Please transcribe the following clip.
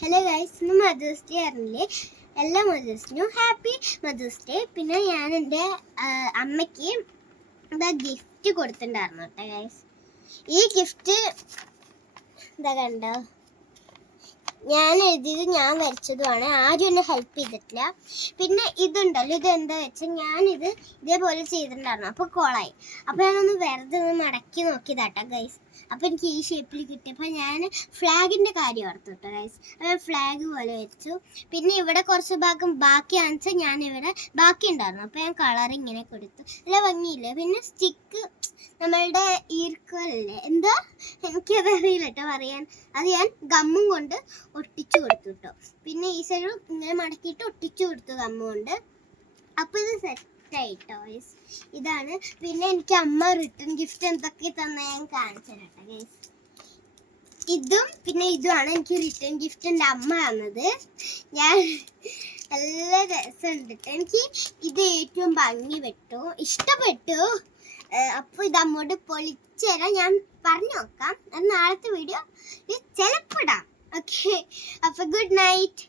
Hello guys, ഇന്ന് mothers day ആയിരുന്നില്ലേ? എല്ലാ മദേഴ്സിനും ഹാപ്പി മദേഴ്സ് ഡേ. പിന്നെ ഞാൻ എൻ്റെ അമ്മയ്ക്ക് എന്താ ഗിഫ്റ്റ് കൊടുത്തിട്ടുണ്ടായിരുന്നു കേട്ടോ ഗൈസ്. ഈ ഗിഫ്റ്റ് എന്താ കണ്ടോ, ഞാൻ എഴുതിയത് ഞാൻ വരച്ചതുമാണ്. ആരും എന്നെ ഹെൽപ്പ് ചെയ്തിട്ടില്ല. പിന്നെ ഇതുണ്ടല്ലോ, ഇത് എന്താ വെച്ചാൽ ഞാനിത് ഇതേപോലെ ചെയ്തിട്ടുണ്ടായിരുന്നു. അപ്പോൾ കോളായി. അപ്പോൾ ഞാനൊന്ന് വെറുതെ ഒന്ന് മടക്കി നോക്കിയതാട്ടോ ഗൈസ്. അപ്പോൾ എനിക്ക് ഈ ഷേപ്പിൽ കിട്ടിയപ്പോൾ ഞാൻ ഫ്ലാഗിൻ്റെ കാര്യം ഓർത്തു കേട്ടോ ഗൈസ്. അപ്പോൾ ഫ്ലാഗ് പോലെ വെച്ചു. പിന്നെ ഇവിടെ കുറച്ച് ഭാഗം ബാക്കി കാണിച്ചാൽ ഞാനിവിടെ ബാക്കി ഉണ്ടായിരുന്നു. അപ്പോൾ ഞാൻ കളർ ഇങ്ങനെ കൊടുത്തു. നല്ല ഭംഗിയില്ലേ? പിന്നെ സ്റ്റിക്ക് നമ്മളുടെ ഈർക്കല്ലേ, എന്താ എനിക്കത് അറിയില്ല കേട്ടോ പറയാൻ. അത് ഞാൻ ഗമ്മും കൊണ്ട് ഒട്ടിച്ചു കൊടുത്തു കേട്ടോ. പിന്നെ ഈ സൈഡും ഇങ്ങനെ മടക്കിയിട്ട് ഒട്ടിച്ചു കൊടുത്തു ഗമ്മ കൊണ്ട്. അപ്പോൾ ഇത് സെറ്റായിട്ടോ ഗൈസ്. ഇതാണ്. പിന്നെ എനിക്ക് അമ്മ റിട്ടേൺ ഗിഫ്റ്റ് എന്തൊക്കെ തന്നെ ഞാൻ കാണിച്ചു തരാം ഗൈസ്. ഇതും പിന്നെ ഇതുമാണ് എനിക്ക് റിട്ടേൺ ഗിഫ്റ്റ് എൻ്റെ അമ്മ തന്നത്. ഞാൻ നല്ല രസമുണ്ട്. എനിക്ക് ഇത് ഏറ്റവും ഭംഗി പെട്ടു, ഇഷ്ടപ്പെട്ടു. അപ്പോൾ ഇത് അമ്മോട് പൊളിച്ചു തരാം. ഞാൻ പറഞ്ഞു നോക്കാം. നാളത്തെ വീഡിയോ ചിലപ്പോൾ ഇടാം. ഓക്കെ, അപ്പോൾ ഗുഡ് നൈറ്റ്.